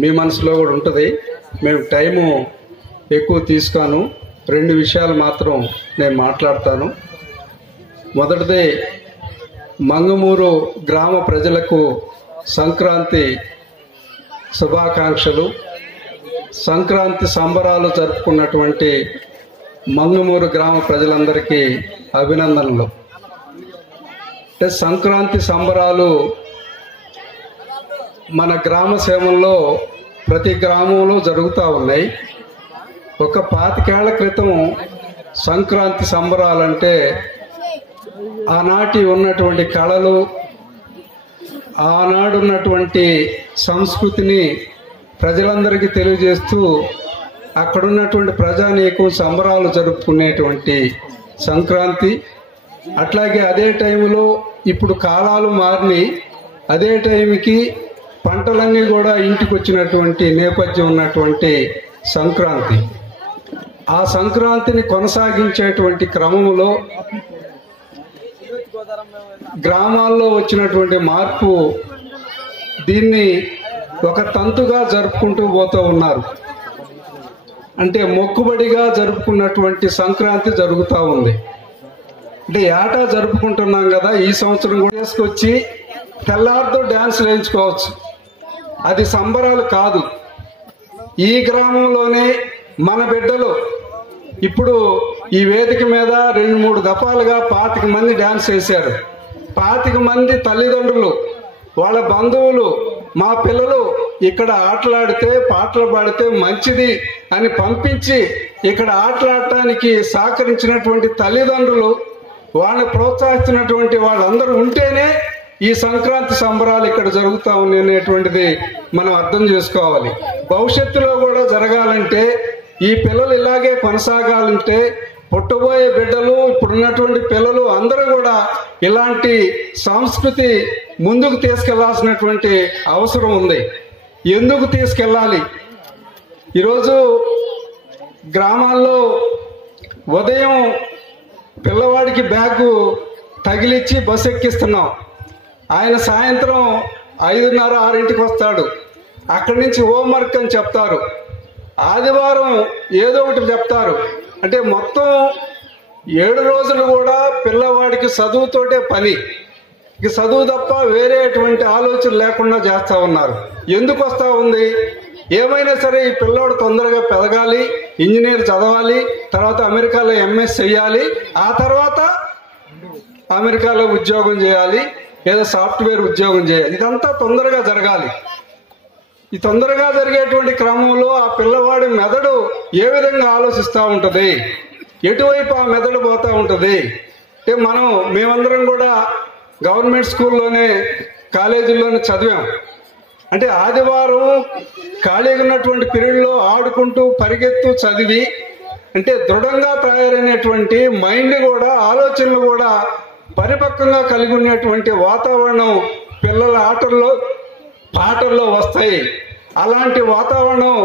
మీ మనసులో కూడా ఉంటుంది. మేము టైము ఎక్కువ తీసుకోను, 2 విషయాలు మాత్రం నేను మాట్లాడతాను. మొదటిది, మంగమూరు గ్రామ ప్రజలకు సంక్రాంతి శుభాకాంక్షలు. సంక్రాంతి సంబరాలు జరుపుకున్నటువంటి మంగమూరు గ్రామ ప్రజలందరికీ అభినందనలు. అంటే సంక్రాంతి సంబరాలు మన గ్రామ సేవల్లో ప్రతి గ్రామంలో జరుగుతూ ఉన్నాయి. ఒక 25 ఏళ్ల క్రితం సంక్రాంతి సంబరాలంటే ఆనాటి ఉన్నటువంటి కళలు, ఆనాడు ఉన్నటువంటి సంస్కృతిని ప్రజలందరికీ తెలియజేస్తూ అక్కడున్నటువంటి ప్రజానీకం సంబరాలు జరుపుకునేటువంటి సంక్రాంతి. అట్లాగే అదే టైంలో ఇప్పుడు కాలాలు మారినాయి, అదే టైంకి పంటలన్నీ కూడా ఇంటికి వచ్చినటువంటి నేపథ్యం ఉన్నటువంటి సంక్రాంతి. ఆ సంక్రాంతిని కొనసాగించేటువంటి క్రమంలో గ్రామాల్లో వచ్చినటువంటి మార్పు దీన్ని ఒక తంతుగా జరుపుకుంటూ పోతూ ఉన్నారు. అంటే మొక్కుబడిగా జరుపుకున్నటువంటి సంక్రాంతి జరుగుతూ ఉంది. అంటే ఏటా జరుపుకుంటున్నాం కదా, ఈ సంవత్సరం కూడా తీసుకొచ్చి తెల్లారితో డ్యాన్సులు వేయించుకోవచ్చు. అది సంబరాలు కాదు. ఈ గ్రామంలోనే మన బిడ్డలు ఇప్పుడు ఈ వేదిక మీద 2-3 దఫాలుగా 25 మంది డ్యాన్స్ వేశారు. 25 మంది తల్లిదండ్రులు, వాళ్ళ బంధువులు, మా పిల్లలు ఇక్కడ ఆటలాడితే పాటలు పాడితే మంచిది అని పంపించి ఇక్కడ ఆటలాడటానికి సహకరించినటువంటి తల్లిదండ్రులు, వాళ్ళని ప్రోత్సహిస్తున్నటువంటి వాళ్ళందరూ ఉంటేనే ఈ సంక్రాంతి సంబరాలు ఇక్కడ జరుగుతూ ఉన్నాయి అనేటువంటిది మనం అర్థం చేసుకోవాలి. భవిష్యత్తులో కూడా జరగాలంటే, ఈ పిల్లలు ఇలాగే కొనసాగాలంటే, పుట్టబోయే బిడ్డలు, ఇప్పుడున్నటువంటి పిల్లలు అందరూ కూడా ఇలాంటి సంస్కృతి ముందుకు తీసుకెళ్లాల్సినటువంటి అవసరం ఉంది. ఎందుకు తీసుకెళ్ళాలి? ఈరోజు గ్రామాల్లో ఉదయం పిల్లవాడికి బ్యాగు తగిలిచ్చి బస్సు ఎక్కిస్తున్నాం. ఆయన సాయంత్రం 5:30-6 వస్తాడు. అక్కడి నుంచి హోంవర్క్ అని చెప్తారు, ఆదివారం ఏదో ఒకటి చెప్తారు. అంటే మొత్తం 7 రోజులు కూడా పిల్లవాడికి చదువుతోటే పని. ఇక చదువు తప్ప వేరే ఎటువంటి ఆలోచన లేకుండా చేస్తూ ఉన్నారు. ఎందుకు వస్తూ ఉంది? ఏమైనా సరే ఈ పిల్లోడు తొందరగా పెరగాలి, ఇంజనీర్ చదవాలి, తర్వాత అమెరికాలో MS చేయాలి, ఆ తర్వాత అమెరికాలో ఉద్యోగం చేయాలి, ఏదో సాఫ్ట్వేర్ ఉద్యోగం చేయాలి. ఇదంతా తొందరగా జరగాలి. ఈ తొందరగా జరిగేటువంటి క్రమంలో ఆ పిల్లవాడి మెదడు ఏ విధంగా ఆలోచిస్తూ ఉంటుంది, ఎటువైపు ఆ మెదడు పోతూ ఉంటుంది. అంటే మేమందరం కూడా గవర్నమెంట్ స్కూల్లోనే కాలేజీల్లోనే చదివాం. అంటే ఆదివారం ఖాళీగా ఉన్నటువంటి పీరియడ్లో ఆడుకుంటూ పరిగెత్తు చదివి, అంటే దృఢంగా తయారైనటువంటి మైండ్ కూడా, ఆలోచనలు కూడా పరిపక్వంగా కలిగి ఉన్నటువంటి వాతావరణం పిల్లల ఆటల్లో పాటల్లో వస్తాయి. అలాంటి వాతావరణం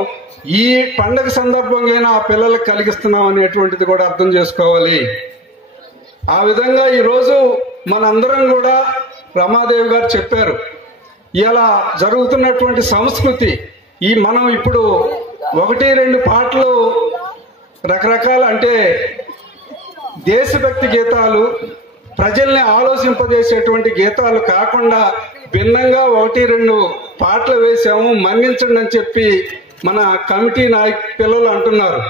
ఈ పండగ సందర్భంగా ఆ పిల్లలకు కలిగిస్తున్నాం అనేటువంటిది కూడా అర్థం చేసుకోవాలి. ఆ విధంగా ఈరోజు మనందరం కూడా రమాదేవి గారు చెప్పారు, ఇలా జరుగుతున్నటువంటి సంస్కృతి, మనం ఇప్పుడు 1-2 పాటలు రకరకాల, అంటే దేశభక్తి గీతాలు, ప్రజల్ని ఆలోచింపజేసేటువంటి గీతాలు కాకుండా భిన్నంగా 1-2 పాటలు వేసాము, మన్నించండి అని చెప్పి మన కమిటీ పిల్లలు అంటున్నారు.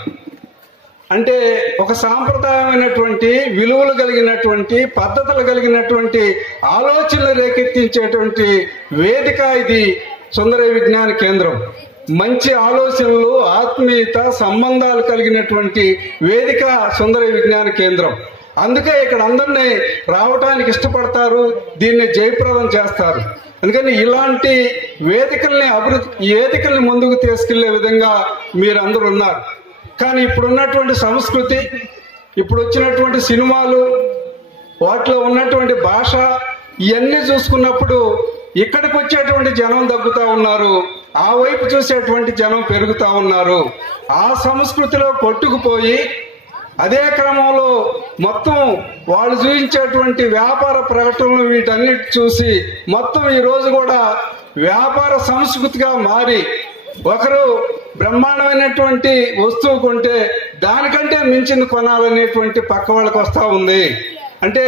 అంటే ఒక సాంప్రదాయమైనటువంటి విలువలు కలిగినటువంటి, పద్ధతులు కలిగినటువంటి ఆలోచనలు రేకెత్తించేటువంటి వేదిక ఇది సుందర విజ్ఞాన కేంద్రం. మంచి ఆలోచనలు, ఆత్మీయత, సంబంధాలు కలిగినటువంటి వేదిక సుందర విజ్ఞాన కేంద్రం. అందుకే ఇక్కడ అందరినీ రావడానికి ఇష్టపడతారు, దీన్ని జయప్రదం చేస్తారు. అందుకని ఇలాంటి వేదికల్ని ముందుకు తీసుకెళ్లే విధంగా మీరందరూ ఉన్నారు. కానీ ఇప్పుడున్నటువంటి సంస్కృతి, ఇప్పుడు వచ్చినటువంటి సినిమాలు, వాటిలో ఉన్నటువంటి భాష, ఇవన్నీ చూసుకున్నప్పుడు ఇక్కడికి వచ్చేటువంటి జనం తగ్గుతూ ఉన్నారు. ఆ వైపు చూసేటువంటి జనం పెరుగుతా ఉన్నారు. ఆ సంస్కృతిలో కొట్టుకుపోయి అదే క్రమంలో మొత్తం వాళ్ళు చూపించేటువంటి వ్యాపార ప్రకటనలు వీటన్నిటి చూసి మొత్తం ఈ రోజు కూడా వ్యాపార సంస్కృతిగా మారి ఒకరు బ్రహ్మాండమైనటువంటి వస్తువు కొంటే దానికంటే మించింది కొనాలనేటువంటి పక్క వాళ్ళకి వస్తా ఉంది. అంటే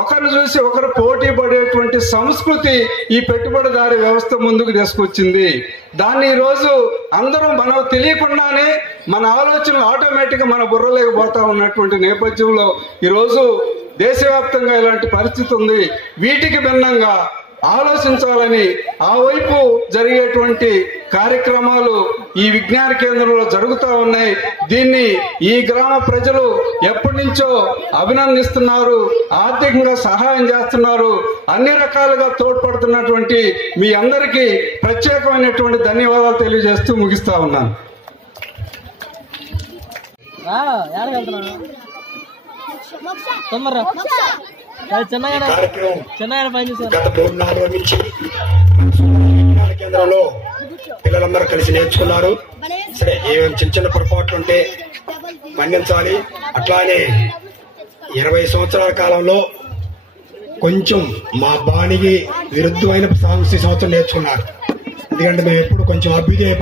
ఒకరు చూసి ఒకరు పోటీ పడేటువంటి సంస్కృతి ఈ పెట్టుబడిదారీ వ్యవస్థ ముందుకు తీసుకొచ్చింది. దాన్ని ఈరోజు అందరం మనం తెలియకుండానే మన ఆలోచనలు ఆటోమేటిక్గా మన బుర్రలేకపోతా ఉన్నటువంటి నేపథ్యంలో ఈరోజు దేశవ్యాప్తంగా ఇలాంటి పరిస్థితి ఉంది. వీటికి భిన్నంగా ఆలోచించాలని ఆ వైపు జరిగేటువంటి కార్యక్రమాలు ఈ విజ్ఞాన కేంద్రంలో జరుగుతూ ఉన్నాయి. దీన్ని ఈ గ్రామ ప్రజలు ఎప్పటి నుంచో అభినందిస్తున్నారు, ఆర్థికంగా సహాయం చేస్తున్నారు, అన్ని రకాలుగా తోడ్పడుతున్నటువంటి మీ అందరికీ ప్రత్యేకమైనటువంటి ధన్యవాదాలు తెలియజేస్తూ ముగిస్తా ఉన్నాను. గత 3-4 రోజుల నుంచి కేంద్రంలో పిల్లలందరూ కలిసి నేర్చుకున్నారు. సరే, ఏమేమి చిన్న చిన్న పొరపాట్లు ఉంటే మన్నించాలి. అట్లానే 20 సంవత్సరాల కాలంలో కొంచెం మా బాణికి విరుద్ధమైన సాంస్కృతిక సంవత్సరం నేర్చుకున్నారు. ఎందుకంటే మేము ఎప్పుడు కొంచెం అభ్యుదయ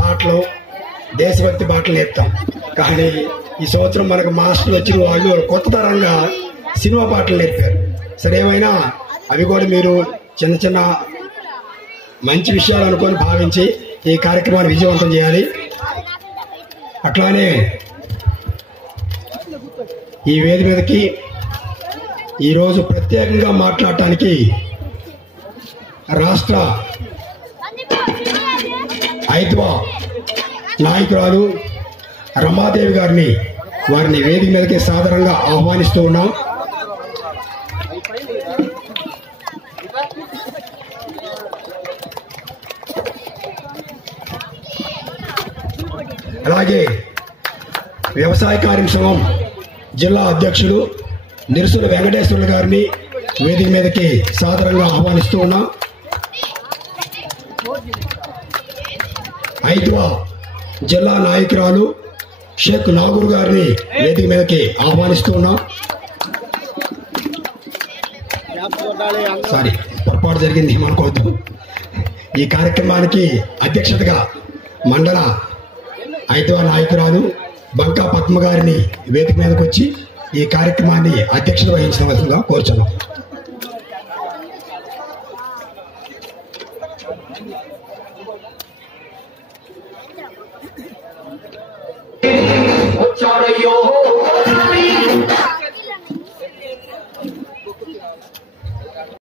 పాటలు దేశభక్తి పాటలు నేర్పుతాం. కానీ ఈ సంవత్సరం మనకు మాస్టర్లు వచ్చిన వాళ్ళు కొత్త తరంగా సినిమా పాటలు నేర్పారు. సరే, ఏమైనా అవి కూడా మీరు చిన్న చిన్న మంచి విషయాలు అనుకొని భావించి ఈ కార్యక్రమాన్ని విజయవంతం చేయాలి. అట్లానే ఈ వేదిక మీదకి ఈరోజు ప్రత్యేకంగా మాట్లాడటానికి రాష్ట్ర ఐద్వా నాయకురాలు రమాదేవి గారిని వారిని వేదిక మీదకి సాదరంగా ఆహ్వానిస్తూ ఉన్నాం. అలాగే వ్యవసాయ కార్మిక సంఘం జిల్లా అధ్యక్షులు నిరుసుల వెంకటేశ్వర్లు గారిని వేదిక మీదకి సాదరంగా ఆహ్వానిస్తూ ఉన్నాం. ఐద్వా జిల్లా నాయకురాలు షేక్ నాగూర్ గారిని వేదిక మీదకి ఆహ్వానిస్తూ ఉన్నాం. సారీ, పొరపాటు జరిగింది, ఏమనుకోవద్దు. ఈ కార్యక్రమానికి అధ్యక్షతగా మండల ఐద్వా నాయకురాలు బంకా పద్మ గారిని వేదిక మీదకి వచ్చి ఈ కార్యక్రమాన్ని అధ్యక్షత వహించవలసిందిగా కోరుచున్నాం.